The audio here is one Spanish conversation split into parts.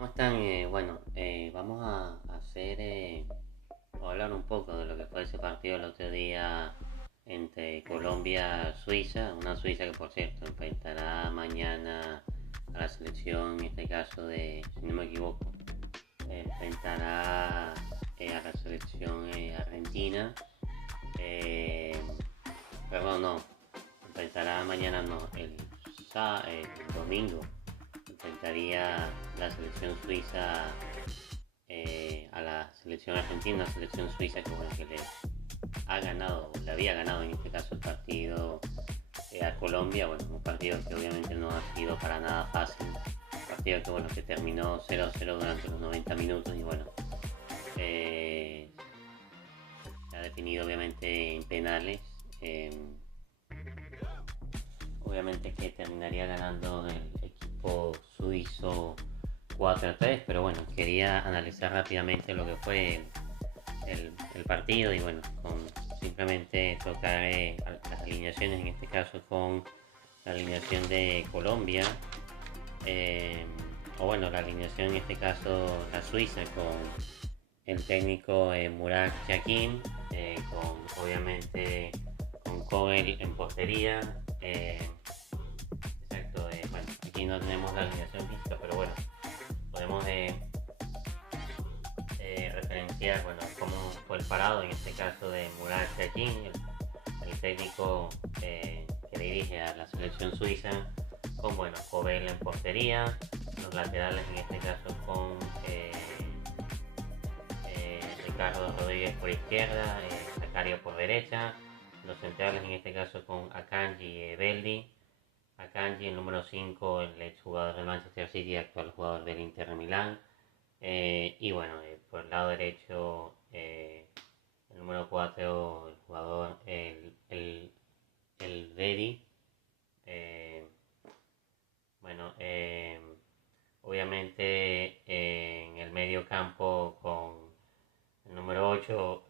¿Cómo están? Vamos a o hablar un poco de lo que fue ese partido el otro día entre Colombia-Suiza, una Suiza que por cierto enfrentará mañana a la selección, en este caso si no me equivoco, enfrentará a la selección argentina. Eh, Perdón, no, enfrentará mañana no, el domingo enfrentaría la selección suiza a la selección argentina, la selección suiza que le ha ganado, le había ganado en este caso el partido a Colombia. Bueno, un partido que obviamente no ha sido para nada fácil, un partido que terminó 0-0 durante los 90 minutos y eh, se ha definido obviamente en penales. eh, Obviamente que terminaría ganando el equipo suizo 4-3, pero bueno, quería analizar rápidamente lo que fue el partido y simplemente tocar las alineaciones, en este caso con la alineación de Colombia, eh, la alineación en este caso la Suiza con el técnico Murat Yakin, con obviamente con Kogel en portería. Exacto, aquí no tenemos la alineación física, pero bueno, podemos referenciar cómo fue el parado, en este caso de Murat Yakin, el técnico que dirige a la selección suiza, con Kobel en portería, los laterales en este caso con Ricardo Rodríguez por izquierda, Zacario por derecha, los centrales en este caso con Akanji y Beldi. Akanji, el número 5, el exjugador del Manchester City, actual jugador del Inter de Milán. Por el lado derecho, el número 4, el jugador, el Dedi. Eh, bueno, eh, Obviamente en el medio campo con el número 8,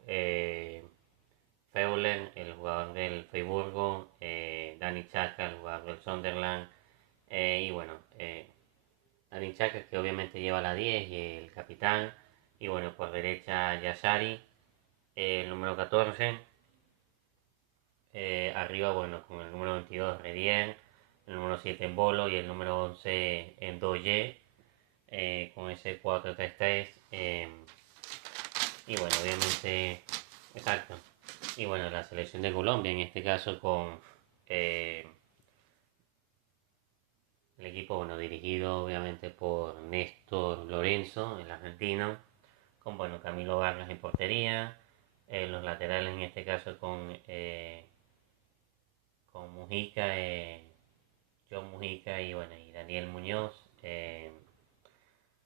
Feulen, el jugador del Friburgo, Dani Chaka, el jugador del Sunderland, Dani Chaka que obviamente lleva la 10 y el capitán, por derecha Yashari, el número 14, arriba con el número 22 Redier, el número 7 en Bolo y el número 11 en Doye, con ese 4-3-3. Obviamente, exacto. La selección de Colombia, en este caso con eh, el equipo dirigido obviamente por Néstor Lorenzo, el argentino, con Camilo Vargas en portería, los laterales en este caso con Mujica, John Mujica y Daniel Muñoz.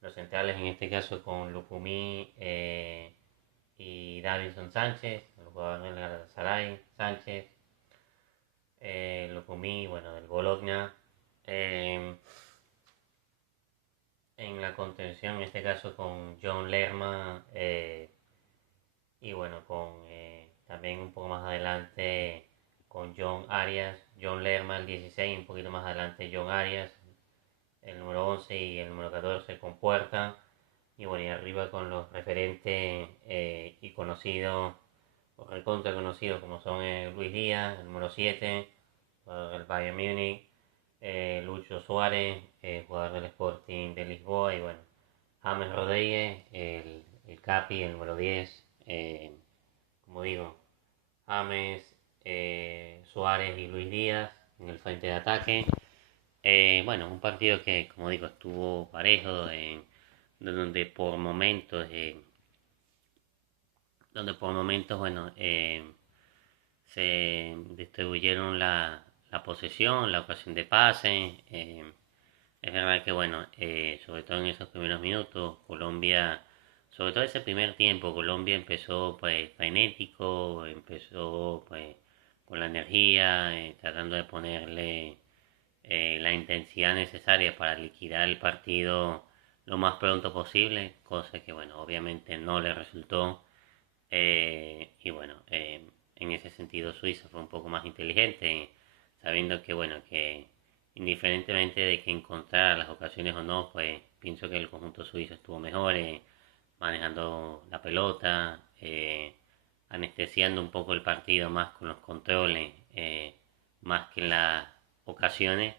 Los centrales en este caso con Lucumí y Davinson Sánchez, el jugador del Galatasaray, Sánchez, Lucumí, del Bologna. En la contención, en este caso con John Lerma, con también un poco más adelante con John Arias, John Lerma el 16, un poquito más adelante John Arias, el número 11 y el número 14 con Puerta, y arriba con los referentes y conocidos, o recontra conocidos como son Luis Díaz, el número 7, el Bayern Múnich, Lucho Suárez, jugador del Sporting de Lisboa, y James Rodríguez, el Capi, el número 10, como digo, James, Suárez y Luis Díaz en el frente de ataque. Un partido que, como digo, estuvo parejo, donde por momentos, se distribuyeron la posesión, la ocasión de pase. Es verdad que, sobre todo en esos primeros minutos, Colombia, sobre todo ese primer tiempo, Colombia empezó pues frenético, empezó pues con la energía, tratando de ponerle la intensidad necesaria para liquidar el partido lo más pronto posible, cosa que, obviamente no le resultó. En ese sentido Suiza fue un poco más inteligente, sabiendo que, indiferentemente de que encontrara las ocasiones o no, pues pienso que el conjunto suizo estuvo mejor manejando la pelota, anestesiando un poco el partido más con los controles, más que en las ocasiones.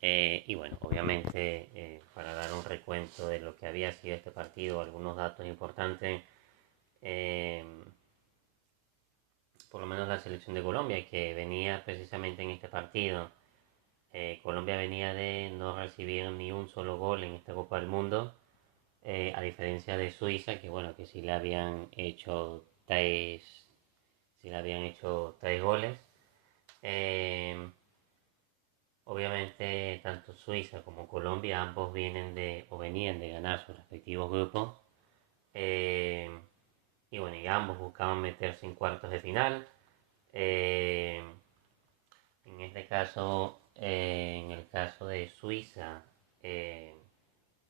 Y bueno, obviamente para dar un recuento de lo que había sido este partido, algunos datos importantes, eh, por lo menos la selección de Colombia, que venía precisamente en este partido. Colombia venía de no recibir ni un solo gol en esta Copa del Mundo, a diferencia de Suiza, que bueno, que sí le habían hecho tres goles. Eh, Obviamente tanto Suiza como Colombia ambos vienen de o venían de ganar sus respectivos grupos. Eh, y bueno, y ambos buscaban meterse en cuartos de final. Eh, en este caso, en el caso de Suiza, eh,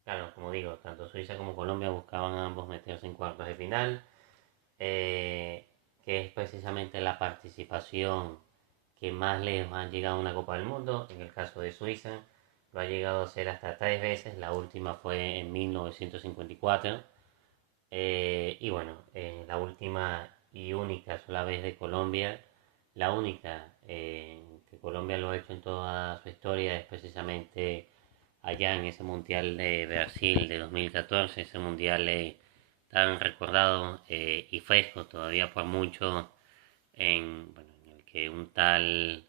claro, como digo, tanto Suiza como Colombia buscaban ambos meterse en cuartos de final, eh, que es precisamente la participación que más lejos han llegado a una Copa del Mundo. En el caso de Suiza, lo ha llegado a ser hasta tres veces, la última fue en 1954. Y bueno, la última y única sola vez de Colombia, la única que Colombia lo ha hecho en toda su historia es precisamente allá en ese Mundial de Brasil de 2014, ese Mundial tan recordado y fresco todavía por muchos, bueno, en el que un tal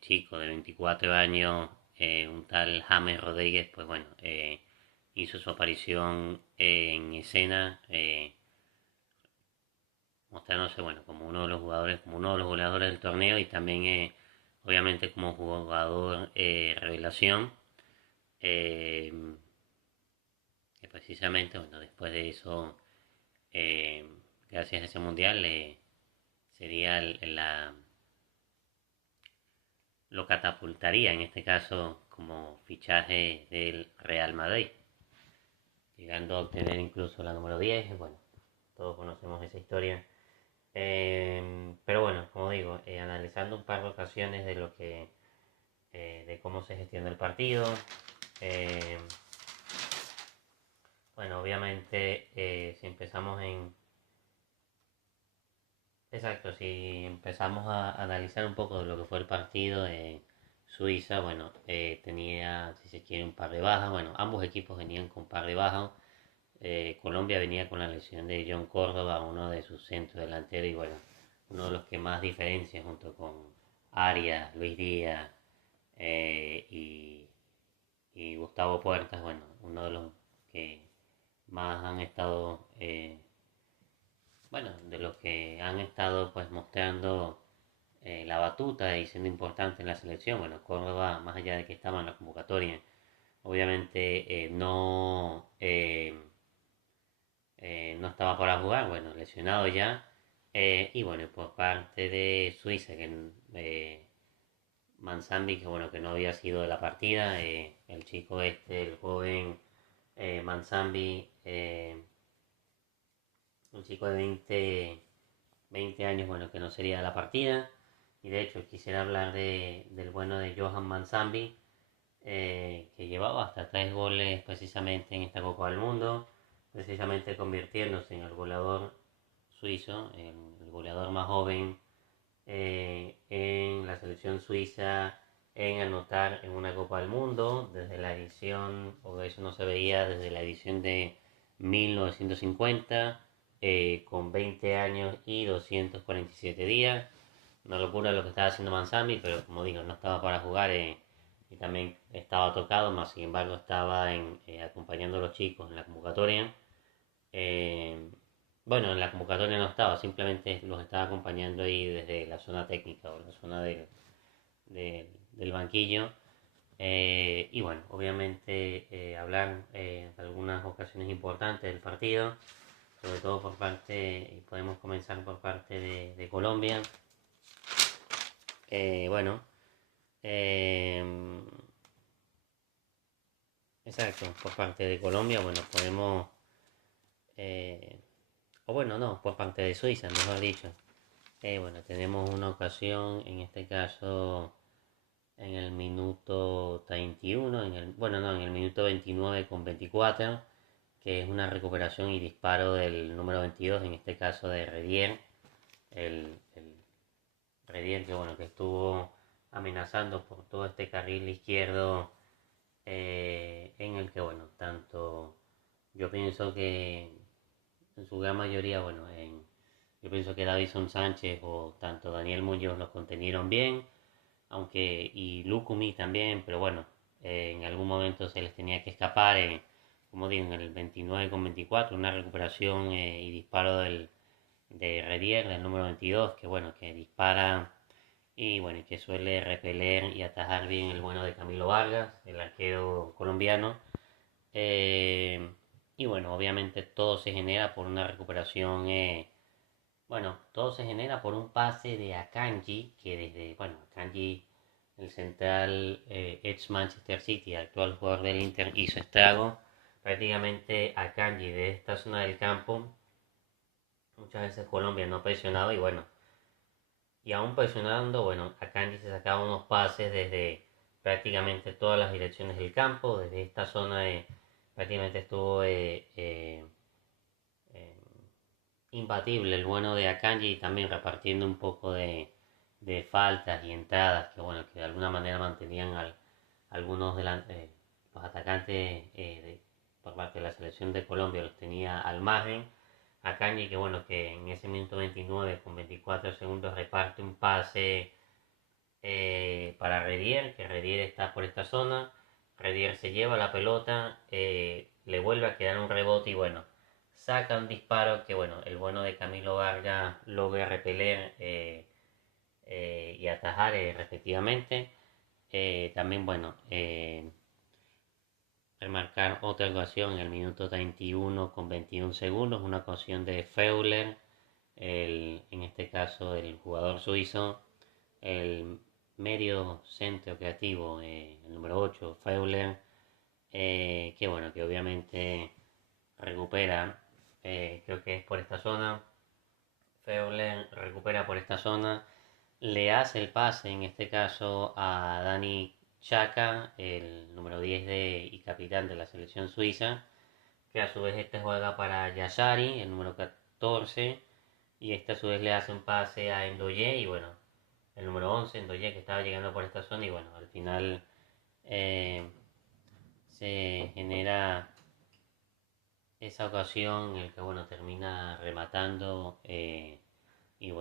chico de 24 años, un tal James Rodríguez, pues bueno, hizo su aparición en escena, mostrándose bueno como uno de los jugadores, como uno de los goleadores del torneo y también obviamente como jugador revelación. eh, que precisamente bueno después de eso, eh, gracias a ese mundial, sería lo catapultaría en este caso como fichaje del Real Madrid, llegando a obtener incluso la número 10. Bueno, todos conocemos esa historia. Pero bueno, como digo, analizando un par de ocasiones de lo que de cómo se gestiona el partido. eh, bueno, obviamente si empezamos en... Exacto, si empezamos a analizar un poco de lo que fue el partido, Suiza, bueno, tenía, si se quiere, un par de bajas. Bueno, ambos equipos venían con un par de bajas. Colombia venía con la lesión de John Córdoba, uno de sus centros delanteros, y bueno, uno de los que más diferencia junto con Arias, Luis Díaz y Gustavo Puertas, bueno, uno de los que más han estado, bueno, de los que han estado pues mostrando la batuta y siendo importante en la selección. Bueno, Córdoba, más allá de que estaba en la convocatoria, obviamente no estaba para jugar, bueno, lesionado ya. Y bueno, por parte de Suiza, que Manzambi, que bueno, que no había sido de la partida, el chico este, el joven Manzambi, un chico de 20 años, bueno, que no sería de la partida. Y de hecho quisiera hablar del bueno de Johan Manzambi, que llevaba hasta tres goles precisamente en esta Copa del Mundo, precisamente convirtiéndose en el goleador suizo, el goleador más joven en la selección suiza en anotar en una Copa del Mundo desde la edición, o eso no se veía desde la edición de 1950, con 20 años y 247 días. Una locura lo que estaba haciendo Manzambi, pero como digo, no estaba para jugar y también estaba tocado, más sin embargo estaba acompañando a los chicos en la convocatoria. Eh, bueno, en la convocatoria no estaba, simplemente los estaba acompañando ahí desde la zona técnica o la zona del banquillo. Y bueno, obviamente hablar de algunas ocasiones importantes del partido, sobre todo por parte, y podemos comenzar por parte de Colombia. Bueno, eh, exacto, por parte de Colombia, bueno, podemos, eh, o bueno, no, por parte de Suiza, mejor dicho. Bueno, tenemos una ocasión, en este caso, en el minuto 31, en el minuto 29 con 24, que es una recuperación y disparo del número 22, en este caso de Redier, el Redier que bueno, que estuvo amenazando por todo este carril izquierdo, en el que bueno, tanto yo pienso que en su gran mayoría, yo pienso que Davison Sánchez o tanto Daniel Muñoz los contenieron bien, aunque y Lukumi también, pero bueno, en algún momento se les tenía que escapar, como digo, en el 29 con 24, una recuperación y disparo de Redier, del número 22, que bueno, que dispara y bueno, que suele repeler y atajar bien el bueno de Camilo Vargas, el arquero colombiano. Eh, y bueno, obviamente todo se genera por una recuperación, todo se genera por un pase de Akanji, que Akanji, el central ex Manchester City, actual jugador del Inter, hizo estrago. Prácticamente Akanji de esta zona del campo, muchas veces Colombia no presionaba y bueno, y aún presionando, bueno, Akanji se sacaba unos pases desde prácticamente todas las direcciones del campo, desde esta zona prácticamente estuvo eh, imbatible el bueno de Akanji y también repartiendo un poco de faltas y entradas que bueno, que de alguna manera mantenían algunos de los atacantes por parte de la selección de Colombia los tenía al margen. Akanji que bueno, que en ese minuto 29 con 24 segundos reparte un pase para Redier, que Redier está por esta zona. Redier se lleva la pelota, le vuelve a quedar un rebote y bueno, saca un disparo que bueno, el bueno de Camilo Vargas logra repeler y atajar respectivamente. También bueno, remarcar otra ocasión en el minuto 31 con 21 segundos, una ocasión de Feuler, en este caso el jugador suizo, el medio centro creativo, el número 8, Feuler, que bueno, que obviamente recupera, creo que es por esta zona, Feuler recupera por esta zona, le hace el pase en este caso a Dani Chaka, el número 10 y capitán de la selección suiza, que a su vez este juega para Yashari, el número 14, y este a su vez le hace un pase a Endoye y bueno, el número 11, Endoye, que estaba llegando por esta zona y bueno, al final eh, se genera esa ocasión en el que bueno, termina rematando y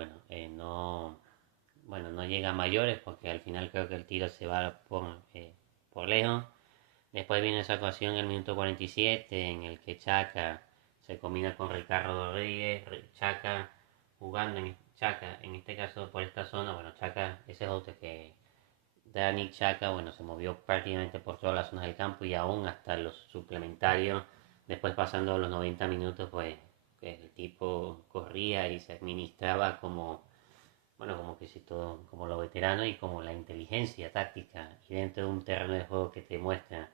no llega a mayores porque al final creo que el tiro se va por lejos. Después viene esa ocasión en el minuto 47 en el que Chaca se combina con Ricardo Rodríguez, Chaca jugando en Chaca, en este caso por esta zona, bueno, Chaca, ese es otro que Dani Chaca, bueno, se movió prácticamente por todas las zonas del campo y aún hasta los suplementarios, después pasando los 90 minutos, pues el tipo corría y se administraba como que si todo, como lo veterano y como la inteligencia táctica y dentro de un terreno de juego que te muestra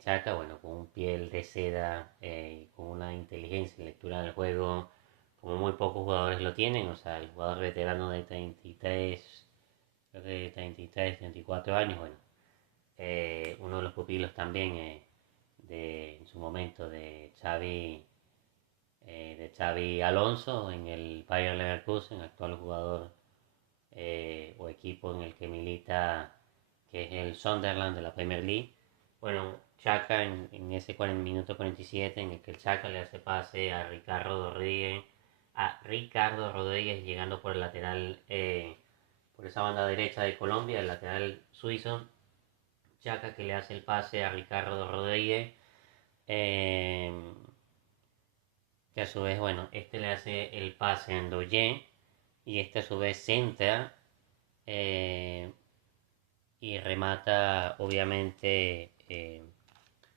Chaka, bueno, con un piel de seda y con una inteligencia y lectura del juego como muy pocos jugadores lo tienen, o sea, el jugador veterano de 33, creo que de 33, 34 años, bueno, uno de los pupilos también en su momento de Xavi Alonso en el Bayer Leverkusen, actual jugador o equipo en el que milita, que es el Sunderland de la Premier League. Bueno, Chaka en ese minuto 47 en el que el Chaka le hace pase a Ricardo Rodríguez llegando por el lateral, por esa banda derecha de Colombia, el lateral suizo. Chaka que le hace el pase a Ricardo Rodríguez, eh, que a su vez, bueno, este le hace el pase a Ndoye y este a su vez centra eh, y remata, obviamente,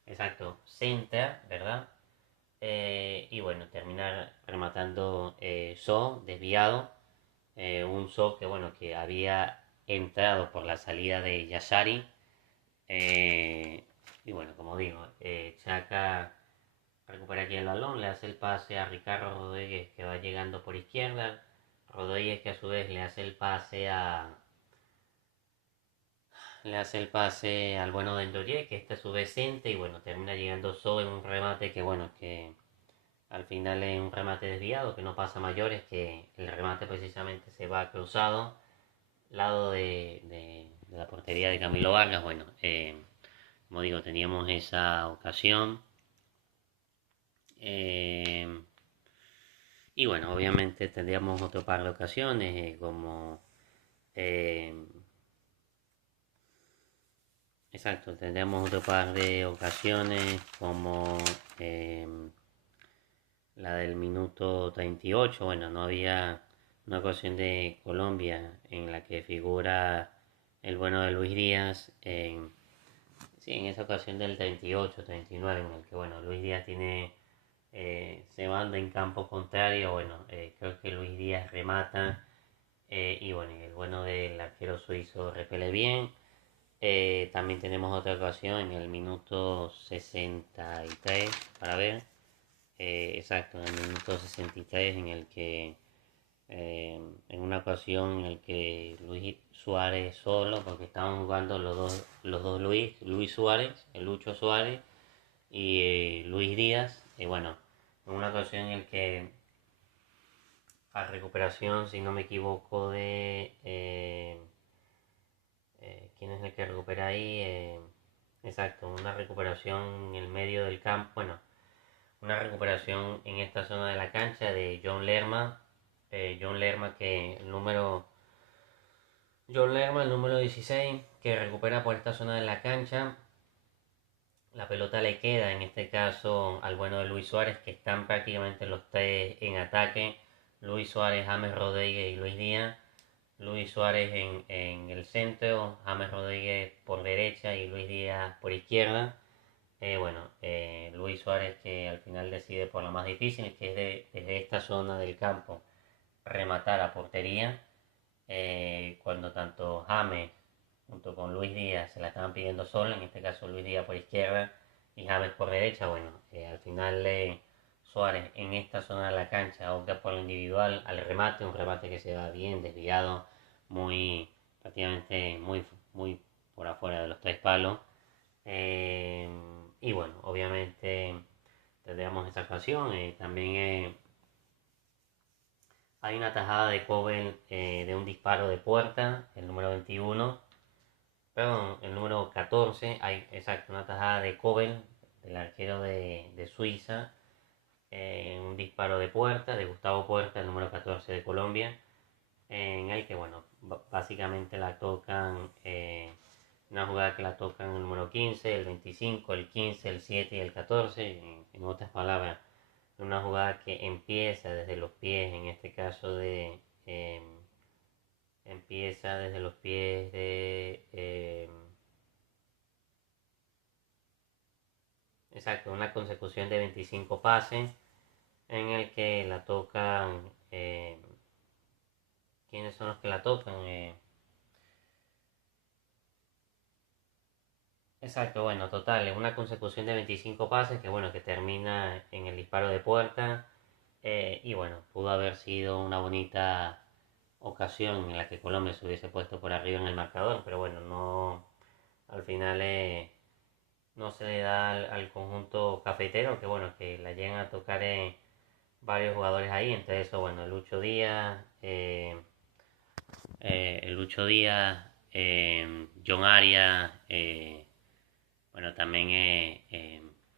exacto, centra, ¿verdad? Y bueno, terminar rematando So, desviado. Un So que bueno, que había entrado por la salida de Yashari. Y bueno, como digo, Chaka recupera aquí el balón, le hace el pase a Ricardo Rodríguez que va llegando por izquierda. Rodríguez que a su vez le hace el pase le hace el pase al bueno de Ndoye, que está a su vez centra, y bueno, termina llegando solo en un remate que bueno, que al final es un remate desviado, que no pasa mayores, que el remate precisamente se va cruzado, lado de la portería de Camilo Vargas. Bueno, como digo, teníamos esa ocasión. Eh, y bueno, obviamente tendríamos otro par de ocasiones, como... eh, exacto, tendríamos otro par de ocasiones como eh, la del minuto 38. Bueno, no había una ocasión de Colombia en la que figura el bueno de Luis Díaz. Sí, en esa ocasión del 38, 39, en el que bueno, Luis Díaz tiene se manda en campo contrario. Bueno, creo que Luis Díaz remata, y bueno, el bueno del arquero suizo repele bien. También tenemos otra ocasión en el minuto 63, para ver. Exacto, en el minuto 63 en el que, en una ocasión en el que Luis Suárez solo, porque estaban jugando los dos Luis Suárez, el Lucho Suárez y Luis Díaz. Y bueno, en una ocasión en el que a recuperación, si no me equivoco, de... ¿quién es el que recupera ahí? Exacto, una recuperación en el medio del campo. Bueno, una recuperación en esta zona de la cancha de John Lerma. John Lerma, que el número... John Lerma, el número 16, que recupera por esta zona de la cancha. La pelota le queda en este caso al bueno de Luis Suárez, que están prácticamente los tres en ataque. Luis Suárez, James Rodríguez y Luis Díaz. Luis Suárez en el centro, James Rodríguez por derecha y Luis Díaz por izquierda. Luis Suárez, que al final decide por lo más difícil, que es desde esta zona del campo rematar a portería, cuando tanto James junto con Luis Díaz se la estaban pidiendo sola, en este caso Luis Díaz por izquierda y James por derecha. Bueno, al final Suárez en esta zona de la cancha opta por lo individual al remate, un remate que se va bien desviado, muy prácticamente muy por afuera de los tres palos. Eh, y bueno, obviamente tendríamos esa ocasión. También hay una tajada de Cobel, de un disparo de puerta, el número 21, perdón, el número 14. Hay, exacto, una tajada de Cobel, del arquero de Suiza, un disparo de puerta, de Gustavo Puerta, el número 14 de Colombia, en el que, bueno, básicamente la tocan, una jugada que la tocan el número 15, el 25, el 15, el 7 y el 14. En otras palabras, una jugada que empieza desde los pies, en este caso empieza desde los pies exacto, una consecución de 25 pases en el que la tocan. ¿Quiénes son los que la tocan? Exacto, bueno, total, es una consecución de 25 pases que bueno, que termina en el disparo de puerta. Y bueno, pudo haber sido una bonita ocasión en la que Colombia se hubiese puesto por arriba en el marcador, pero bueno, no, al final no se le da al conjunto cafetero, que bueno, que la llegan a tocar varios jugadores ahí, entre eso, bueno, Lucho Díaz, John Arias, bueno, también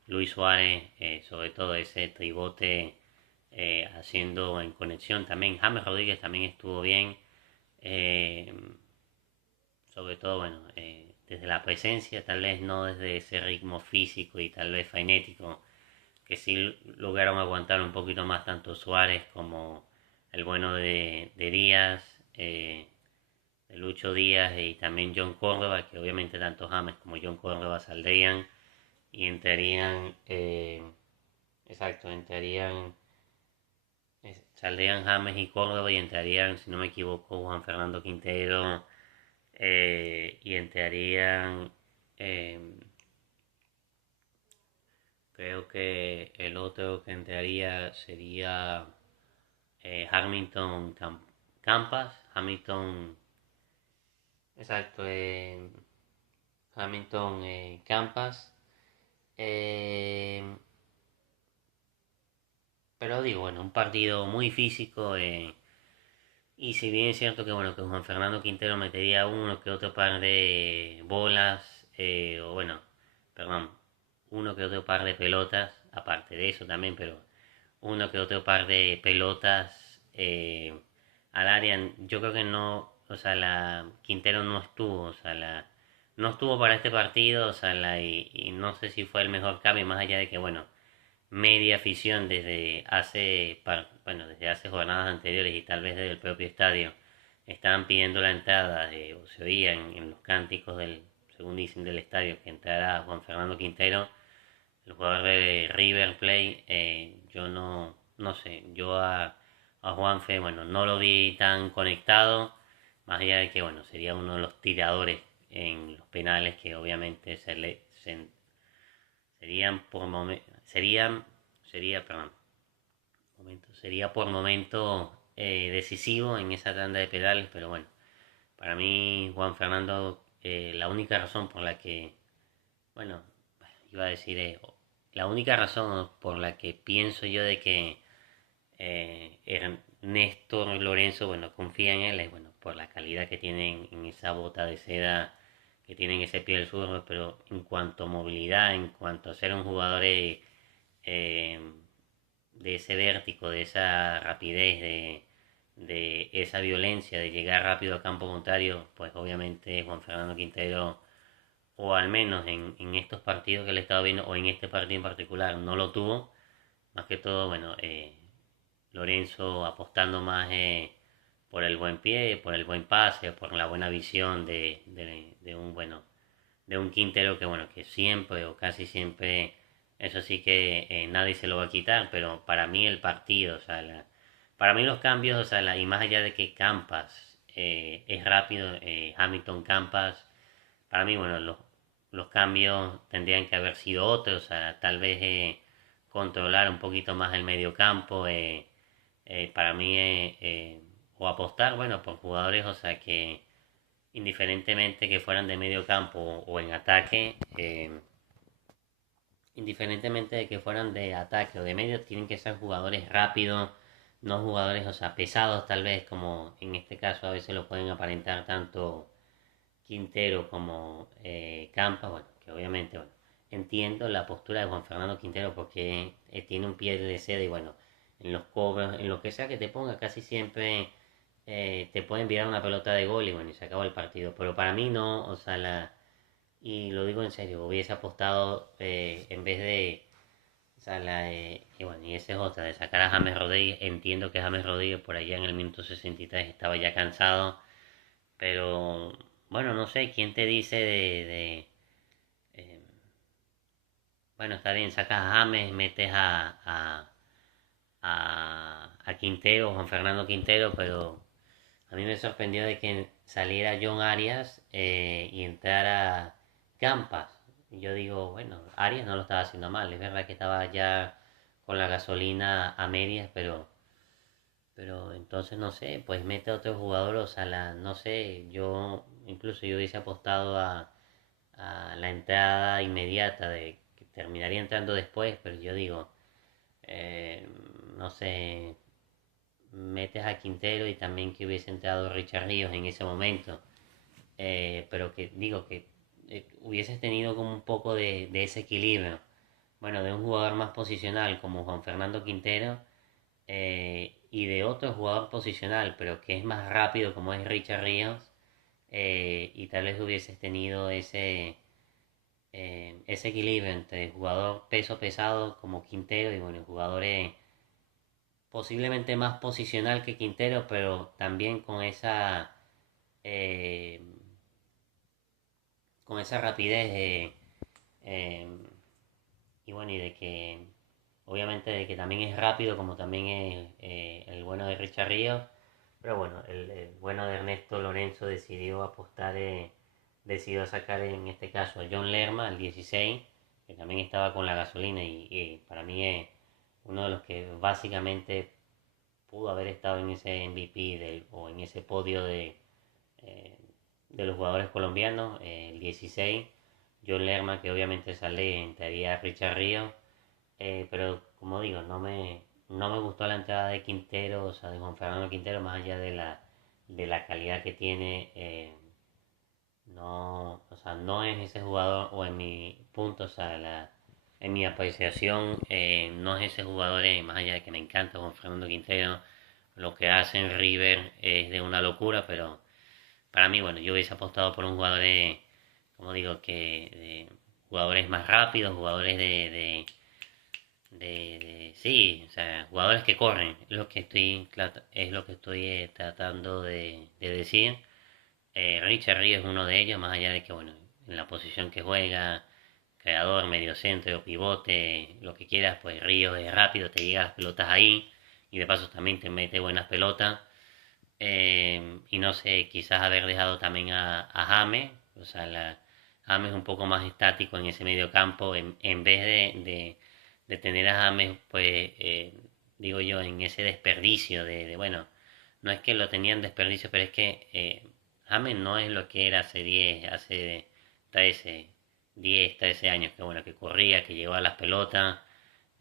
Luis Suárez, sobre todo ese tribote, haciendo en conexión también. James Rodríguez también estuvo bien, eh, sobre todo, bueno, desde la presencia, tal vez no desde ese ritmo físico y tal vez frenético, que sí lograron aguantar un poquito más tanto Suárez como el bueno de Díaz, de Lucho Díaz y también John Córdoba, que obviamente tanto James como John Córdoba saldrían y entrarían, exacto, saldrían James y Córdoba y entrarían, si no me equivoco, Juan Fernando Quintero, y entrarían, eh, creo que el otro que entraría sería Hamilton Campas, Hamilton, exacto, Hamilton, Campas. Eh, pero digo, bueno, un partido muy físico. Y si bien es cierto que bueno, que Juan Fernando Quintero metería uno que otro par de bolas, o bueno, perdón, uno que otro par de pelotas, aparte de eso también, pero uno que otro par de pelotas al área, yo creo que no, o sea, la Quintero no estuvo, o sea, no estuvo para este partido, o sea, y no sé si fue el mejor cambio, más allá de que, bueno, media afición desde hace jornadas anteriores y tal vez desde el propio estadio estaban pidiendo la entrada o se oía en los cánticos según dicen del estadio, que entrara Juan Fernando Quintero, el jugador de River Plate. Yo no sé, a Juanfe, bueno, no lo vi tan conectado, más allá de que, bueno, sería uno de los tiradores en los penales que obviamente serían por momento, sería por momento decisivo en esa tanda de pedales, pero bueno, para mí Juan Fernando, la única razón por la que, bueno, iba a decir, la única razón por la que pienso yo de que Néstor Lorenzo, bueno, confía en él, es bueno, por la calidad que tienen en esa bota de seda, que tienen ese pie del zurdo, pero en cuanto a movilidad, en cuanto a ser un jugador eh, de ese vértigo, de esa rapidez, de esa violencia, de llegar rápido a campo contrario, pues obviamente Juan Fernando Quintero, o al menos en estos partidos que le he estado viendo, o en este partido en particular, no lo tuvo. Más que todo, bueno, Lorenzo apostando más por el buen pie, por el buen pase, por la buena visión de un de un Quintero que bueno, que siempre o casi siempre, eso sí que nadie se lo va a quitar, pero para mí el partido, o sea, para mí los cambios, o sea, y más allá de que Campas es rápido, Hamilton Campas, para mí, bueno, los cambios tendrían que haber sido otros, o sea, tal vez controlar un poquito más el medio campo, para mí, o apostar, bueno, por jugadores, o sea, que indiferentemente que fueran de medio campo o en ataque, indiferentemente de que fueran de ataque o de medio, tienen que ser jugadores rápidos, no jugadores, o sea, pesados tal vez, como en este caso a veces lo pueden aparentar tanto Quintero como Campa, bueno, que obviamente, bueno, entiendo la postura de Juan Fernando Quintero porque tiene un pie de seda y bueno, en los cobros, en lo que sea que te ponga, casi siempre te puede enviar una pelota de gol y bueno, y se acabó el partido. Pero para mí no, o sea, y lo digo en serio, hubiese apostado en vez de, o sea, y bueno, y esa es otra, de sacar a James Rodríguez. Entiendo que James Rodríguez por allá en el minuto 63 estaba ya cansado, pero bueno, no sé, ¿quién te dice eh, bueno, está bien, sacas a James, metes a Quintero, Juan Fernando Quintero, pero a mí me sorprendió de que saliera John Arias y entrara Campas. Y yo digo, bueno, Arias no lo estaba haciendo mal, es verdad que estaba ya con la gasolina a medias, pero entonces no sé, pues mete a otro jugador, o sea, no sé, yo hubiese apostado a la entrada inmediata de que terminaría entrando después, pero yo digo, eh, no sé, metes a Quintero y también que hubiese entrado Richard Ríos en ese momento. Pero que digo que hubieses tenido como un poco de ese equilibrio. Bueno, de un jugador más posicional como Juan Fernando Quintero y de otro jugador posicional, pero que es más rápido como es Richard Ríos, y tal vez hubieses tenido ese equilibrio entre jugador peso pesado como Quintero y bueno, jugadores posiblemente más posicional que Quintero, pero también eh, con esa rapidez eh, y bueno, y de que obviamente de que también es rápido como también es el bueno de Richard Ríos, pero bueno, el bueno de Ernesto Lorenzo decidió apostar, decidió sacar en este caso a John Lerma, el 16, que también estaba con la gasolina y para mí es uno de los que básicamente pudo haber estado en ese MVP o en ese podio eh, de los jugadores colombianos, el 16. John Lerma, que obviamente sale entraría Richard Ríos, pero como digo, no me gustó la entrada de Quintero, o sea, de Juan Fernando Quintero, más allá de la calidad que tiene. No, o sea, no es ese jugador, o en mi punto, o sea, en mi apreciación, no es ese jugador, más allá de que me encanta Juan Fernando Quintero, lo que hace en River es de una locura, pero para mí, bueno, yo hubiese apostado por un jugador, como digo, jugadores más rápidos, jugadores sí, o sea, jugadores que corren, es lo que estoy tratando de decir. Richard Ríos es uno de ellos, más allá de que, bueno, en la posición que juega, creador, mediocentro, pivote, lo que quieras, pues Ríos es rápido, te llega las pelotas ahí y de paso también te mete buenas pelotas. Y no sé, quizás haber dejado también a James, o sea, James un poco más estático en ese medio campo, en vez de tener a James, pues, digo yo, en ese desperdicio bueno, no es que lo tenían desperdicio, pero es que James no es lo que era hace 13 10 13 años, que bueno, que corría, que llevaba las pelotas.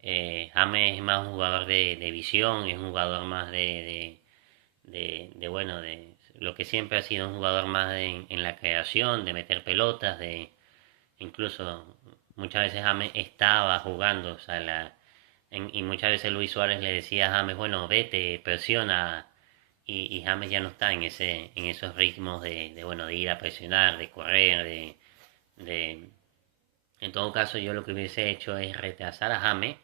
James es más un jugador de visión, es un jugador más bueno, de lo que siempre ha sido un jugador más en la creación, de meter pelotas, incluso muchas veces James estaba jugando, o sea, y muchas veces Luis Suárez le decía a James, bueno, vete, presiona, y James ya no está en esos ritmos bueno, de ir a presionar, de correr, de... En todo caso, yo lo que hubiese hecho es retrasar a James,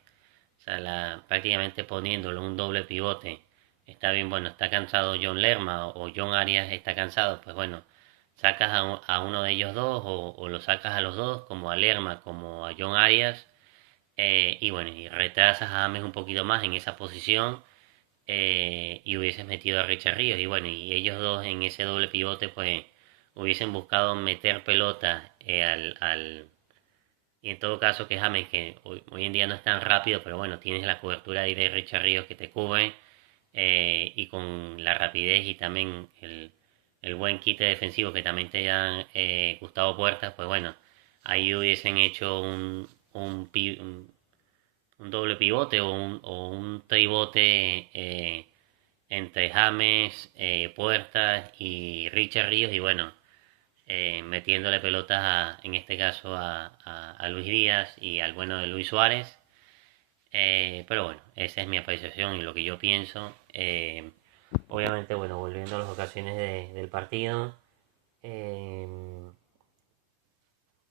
o sea, prácticamente poniéndolo un doble pivote. Está bien, bueno, está cansado John Lerma o John Arias está cansado, pues bueno, sacas a uno de ellos dos o lo sacas a los dos, como a Lerma como a John Arias, y bueno, y retrasas a James un poquito más en esa posición, y hubieses metido a Richard Ríos. Y bueno, y ellos dos en ese doble pivote, pues hubiesen buscado meter pelota y en todo caso que James, que hoy en día no es tan rápido, pero bueno, tienes la cobertura ahí de Richard Ríos que te cubre, y con la rapidez y también el buen quite defensivo que también te dan Gustavo Puertas, pues bueno, ahí hubiesen hecho un doble pivote o un tribote entre James, Puertas y Richard Ríos y bueno, metiéndole pelotas en este caso a Luis Díaz y al bueno de Luis Suárez. Pero bueno, esa es mi apreciación y lo que yo pienso. Obviamente, bueno, volviendo a las ocasiones del partido, eh,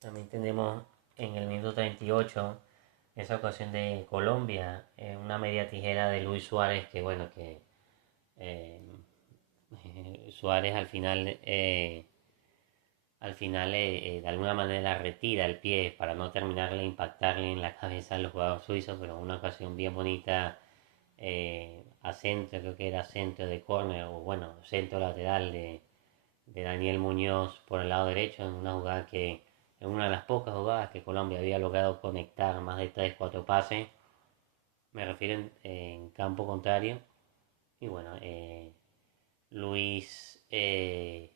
también tenemos en el minuto 38 esa ocasión de Colombia, una media tijera de Luis Suárez, que bueno, que eh, Suárez al final de alguna manera retira el pie para no terminarle de impactarle en la cabeza al jugador suizo, pero una ocasión bien bonita, a centro, creo que era centro de córner, o bueno, centro lateral de Daniel Muñoz por el lado derecho, en una jugada en una de las pocas jugadas que Colombia había logrado conectar más de 3 4 pases, me refiero en campo contrario, y bueno,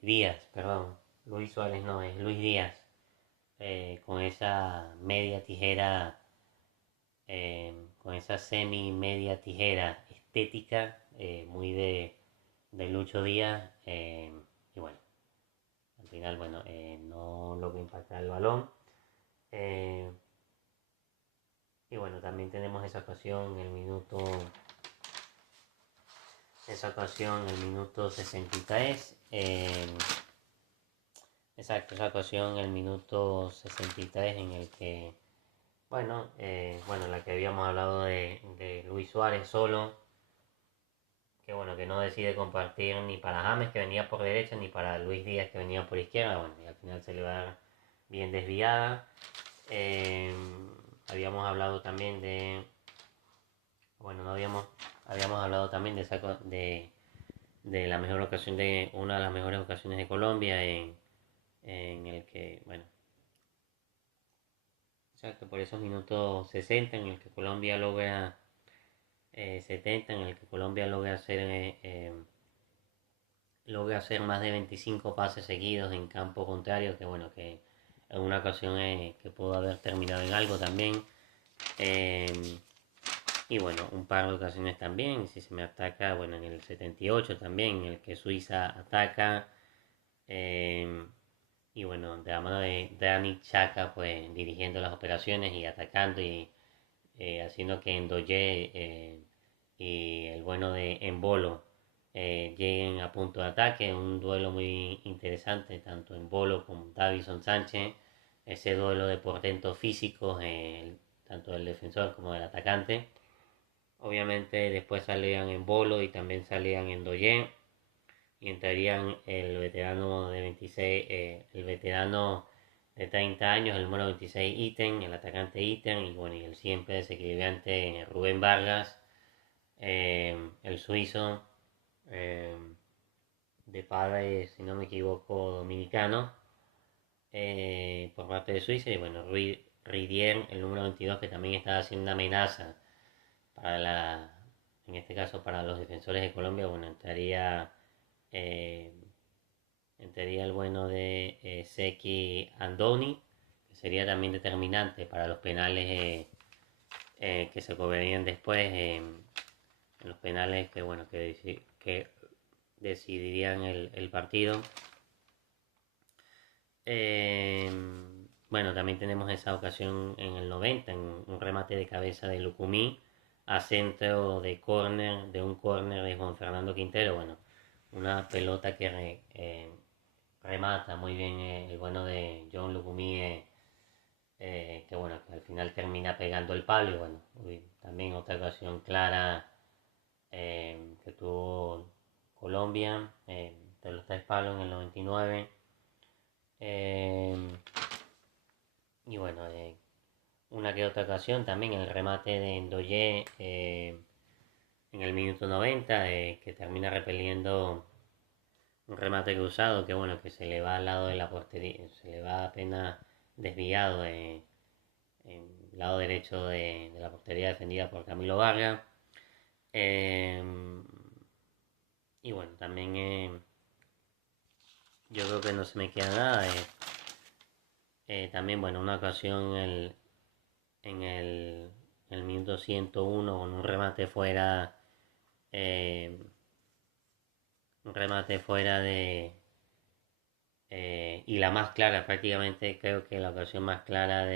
Díaz, perdón, Luis Suárez no, es Luis Díaz, con esa media tijera, con esa semi media tijera estética, muy de Lucho Díaz, y bueno, al final, bueno, no logró impactar el balón. eh, y bueno, también tenemos esa ocasión, el minuto 63. Exacto, esa ocasión, el minuto 63 en el que, bueno, la que habíamos hablado de Luis Suárez solo, que bueno, que no decide compartir ni para James que venía por derecha, ni para Luis Díaz que venía por izquierda, bueno, y al final se le va a dar bien desviada. Eh, habíamos hablado también bueno, no habíamos hablado también de la mejor ocasión una de las mejores ocasiones de Colombia en el que, bueno, exacto, por esos minutos 60 en el que Colombia logra 70 en el que Colombia logra hacer más de 25 pases seguidos en campo contrario, que bueno, que en una ocasión que pudo haber terminado en algo también. Y bueno, un par de ocasiones también, si se me ataca, bueno, en el 78 también, en el que Suiza ataca. eh, y bueno, de la mano de Granit Xhaka, pues dirigiendo las operaciones y atacando y haciendo que Ndoye y el bueno de Embolo lleguen a punto de ataque. Un duelo muy interesante, tanto Embolo como Davinson Sánchez. Ese duelo de portentos físicos, tanto del defensor como del atacante. Obviamente después salían Embolo y también salían Ndoye y entrarían el veterano de 26, el veterano de 30 años, el número 26 Iten, el atacante Iten, y bueno, y el siempre desequilibrante Rubén Vargas, el suizo, eh, de padre, si no me equivoco, dominicano, por parte de Suiza, y bueno, Ridier, el número 22, que también está haciendo una amenaza para en este caso para los defensores de Colombia, bueno, eh, entraría el bueno de Seki Andoni, que sería también determinante para los penales que se cobrarían después, en los penales que, bueno, que decidirían el partido. Eh, bueno, también tenemos esa ocasión en el 90, en un remate de cabeza de Lucumí a centro de córner, de un córner de Juan Fernando Quintero. Bueno, una pelota que remata muy bien el bueno de John Lucumí, que bueno, que al final termina pegando el palo. Y bueno, también otra ocasión clara que tuvo Colombia, de los tres palos en el 99. Eh, y bueno, una que otra ocasión también el remate de Ndoye en el minuto 90, que termina repeliendo un remate cruzado que bueno, que se le va al lado de la portería, se le va apenas desviado en el lado derecho de la portería defendida por Camilo Vargas. Eh, y bueno, también yo creo que no se me queda nada. También, bueno, una ocasión en el minuto 101 con eh, un remate fuera y la más clara, prácticamente creo que la ocasión más clara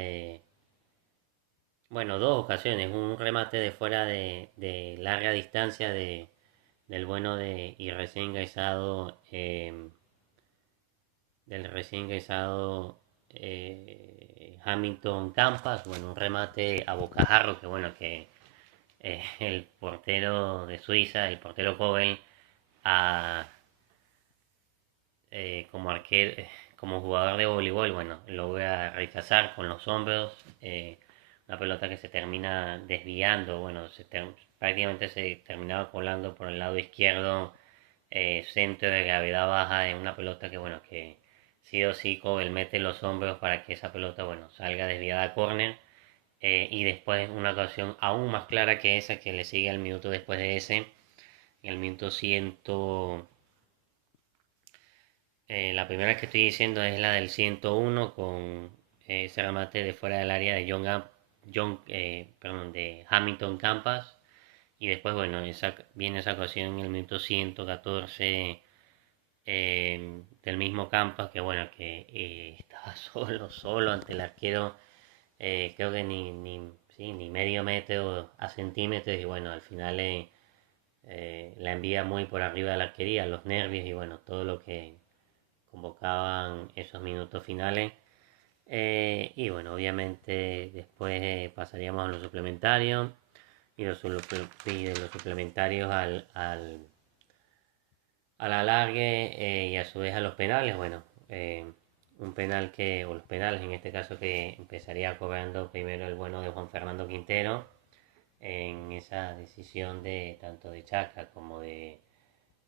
bueno, dos ocasiones, un remate de fuera de larga distancia del bueno y recién ingresado, del recién ingresado Hamilton Campas, bueno, un remate a bocajarro que bueno, que el portero de Suiza, el portero joven, a, como arquero, como jugador de voleibol, bueno, lo voy a rechazar con los hombros, una pelota que se termina desviando, bueno, prácticamente se terminaba colando por el lado izquierdo, centro de gravedad baja en una pelota que, bueno, que sí o sí Cobel mete los hombros para que esa pelota, bueno, salga desviada a córner. Y después una ocasión aún más clara que esa que le sigue al minuto después de ese, en el minuto 100. La primera que estoy diciendo es la del 101 con ese remate de fuera del área de perdón, de Hamilton Campas. Y después, bueno, viene esa ocasión en el minuto 114 del mismo Campas, que bueno, que estaba solo ante el arquero, creo que sí, ni medio metro a centímetros. Y bueno, al final la envía muy por arriba de la arquería, los nervios y bueno, todo lo que convocaban esos minutos finales. Y bueno, obviamente después pasaríamos a los suplementarios y, de los suplementarios al alargue, y a su vez a los penales. Bueno, un penal o los penales en este caso, que empezaría cobrando primero el bueno de Juan Fernando Quintero en esa decisión de tanto de Chaca como de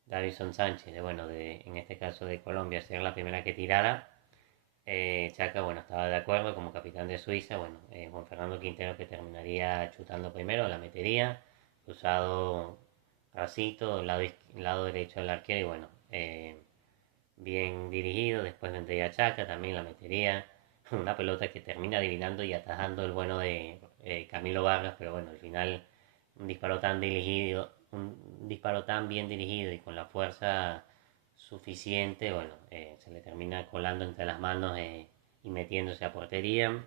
Davison Sánchez, bueno, en este caso de Colombia, ser la primera que tirara. Chaca, bueno, estaba de acuerdo como capitán de Suiza. Bueno, Juan Fernando Quintero, que terminaría chutando primero, la metería, cruzado racito, lado derecho del arquero. Y bueno, bien dirigido. Después vendría Chaca, también la metería. una pelota que termina adivinando y atajando el bueno de Camilo Vargas, pero bueno, al final un disparo tan dirigido, un disparo tan bien dirigido y con la fuerza suficiente, bueno, se le termina colando entre las manos y metiéndose a portería.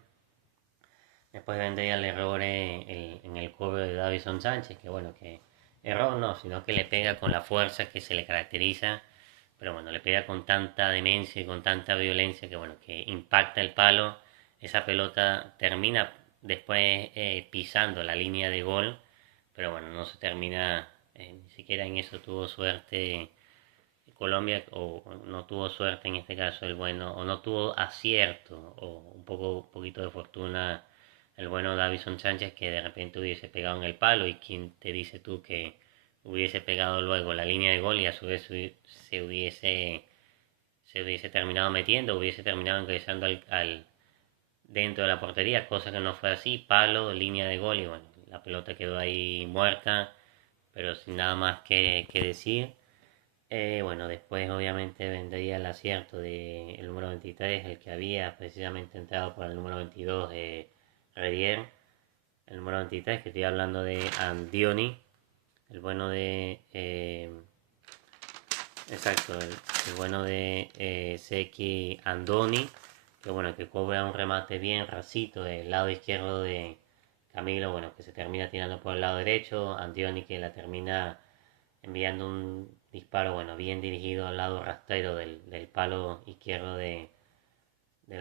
Después vendría el error en el cobro de Davison Sánchez, que bueno, que error no, sino que le pega con la fuerza que se le caracteriza, pero bueno, le pega con tanta demencia y con tanta violencia que bueno, que impacta el palo, esa pelota termina después pisando la línea de gol, pero bueno, no se termina, ni siquiera en eso tuvo suerte Colombia, o no tuvo suerte en este caso el bueno, o no tuvo acierto, o un poquito de fortuna el bueno Davison Sánchez, que de repente hubiese pegado en el palo, y quién te dice tú que hubiese pegado luego la línea de gol y a su vez se hubiese terminado metiendo, hubiese terminado ingresando dentro de la portería, cosa que no fue así, palo, línea de gol y bueno, la pelota quedó ahí muerta, pero sin nada más que decir. Bueno, después obviamente vendría el acierto del número 23, el que había precisamente entrado por el número 22 de Redier. El número 23, que estoy hablando de Andioni, el bueno de... exacto, el bueno de Seki Andoni, que bueno, que cobra un remate bien racito del lado izquierdo de Camilo, bueno, que se termina tirando por el lado derecho, Andioni que la termina enviando un disparo, bueno, bien dirigido al lado rastrero del palo izquierdo del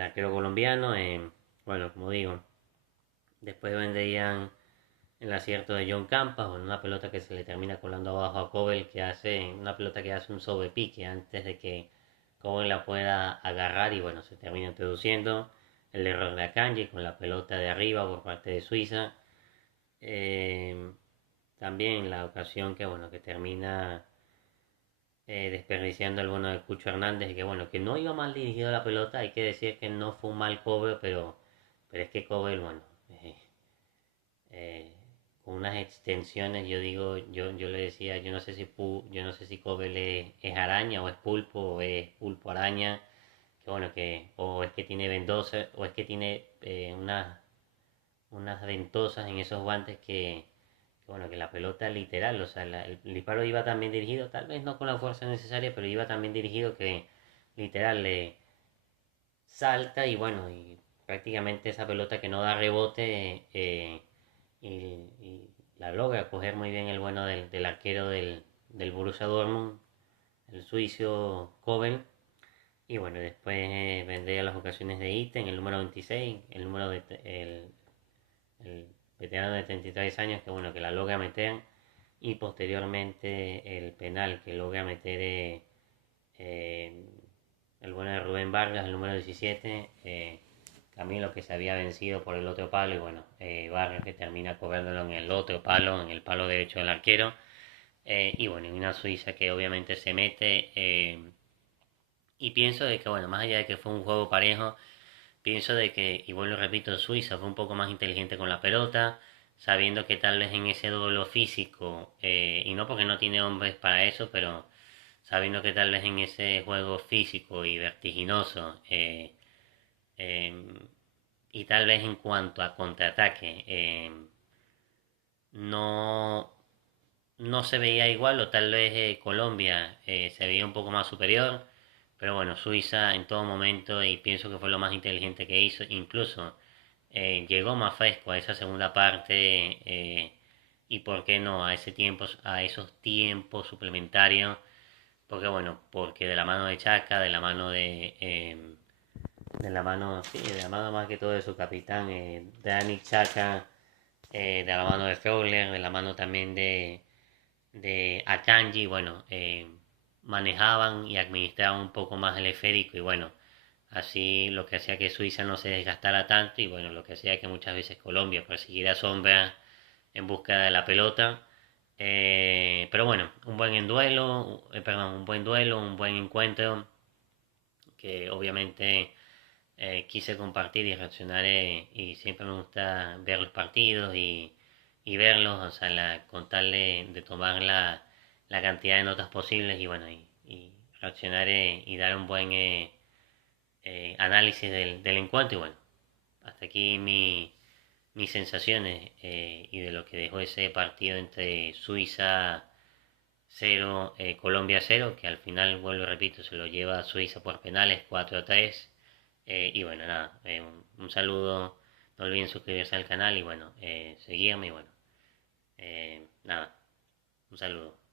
arquero colombiano. Bueno, como digo, después vendrían el acierto de John Campas, bueno, una pelota que se le termina colando abajo a Cobel, que hace una pelota que hace un sobrepique antes de que Cobel la pueda agarrar y bueno, se termina introduciendo. El error de Akanji con la pelota de arriba por parte de Suiza. Eh, También la ocasión que bueno, que termina desperdiciando el bono de Cucho Hernández, que bueno, que no iba mal dirigido la pelota, hay que decir que no fue un mal cobre, pero es que Kobe, bueno, eh, eh, con unas extensiones, yo le decía, yo no sé si Kobe es araña o es pulpo araña, que bueno, que o es que tiene vendosa, o es que tiene unas ventosas en esos guantes que bueno, que la pelota literal, o sea, el disparo iba tan bien dirigido, tal vez no con la fuerza necesaria, pero iba tan bien dirigido que literal le salta y bueno, y prácticamente esa pelota que no da rebote y la logra coger muy bien el bueno del arquero del Borussia Dortmund, el suizo Kobel. Y bueno, después vendría las ocasiones de ítem, el número 26, el número de, el veterano de 33 años que bueno, que la logra meter, y posteriormente el penal que logra meter eh, el bueno de Rubén Vargas, el número 17, Camilo que se había vencido por el otro palo y bueno, Vargas que termina cobrándolo en el otro palo, en el palo derecho del arquero. Y bueno, una Suiza que obviamente se mete, y pienso de que bueno, más allá de que fue un juego parejo, pienso de que, y vuelvo y repito, Suiza fue un poco más inteligente con la pelota, sabiendo que tal vez en ese duelo físico, y no porque no tiene hombres para eso, pero sabiendo que tal vez en ese juego físico y vertiginoso, eh, y tal vez en cuanto a contraataque, no, no se veía igual, o tal vez Colombia se veía un poco más superior, pero bueno, Suiza en todo momento, y pienso que fue lo más inteligente que hizo, incluso llegó más fresco a esa segunda parte, y por qué no a ese tiempo, a esos tiempos suplementarios, porque bueno, porque de la mano de Chaca, de la mano, sí, de la mano más que todo de su capitán, Dani Chaca, de la mano de Fowler, de la mano también de Akanji, bueno, manejaban y administraban un poco más el esférico y bueno, así lo que hacía que Suiza no se desgastara tanto y bueno, lo que hacía que muchas veces Colombia persiguiera sombra en busca de la pelota. Pero bueno, un buen duelo, un buen encuentro que obviamente quise compartir y reaccionar, y siempre me gusta ver los partidos y verlos, o sea, con tal de tomar la cantidad de notas posibles y bueno, y reaccionar y dar un buen análisis del encuentro y bueno, hasta aquí mis sensaciones y de lo que dejó ese partido entre Suiza 0, Colombia 0, que al final, vuelvo y repito, se lo lleva a Suiza por penales 4-3. Y bueno, nada, un saludo, no olviden suscribirse al canal y bueno, seguirme y bueno, nada, un saludo.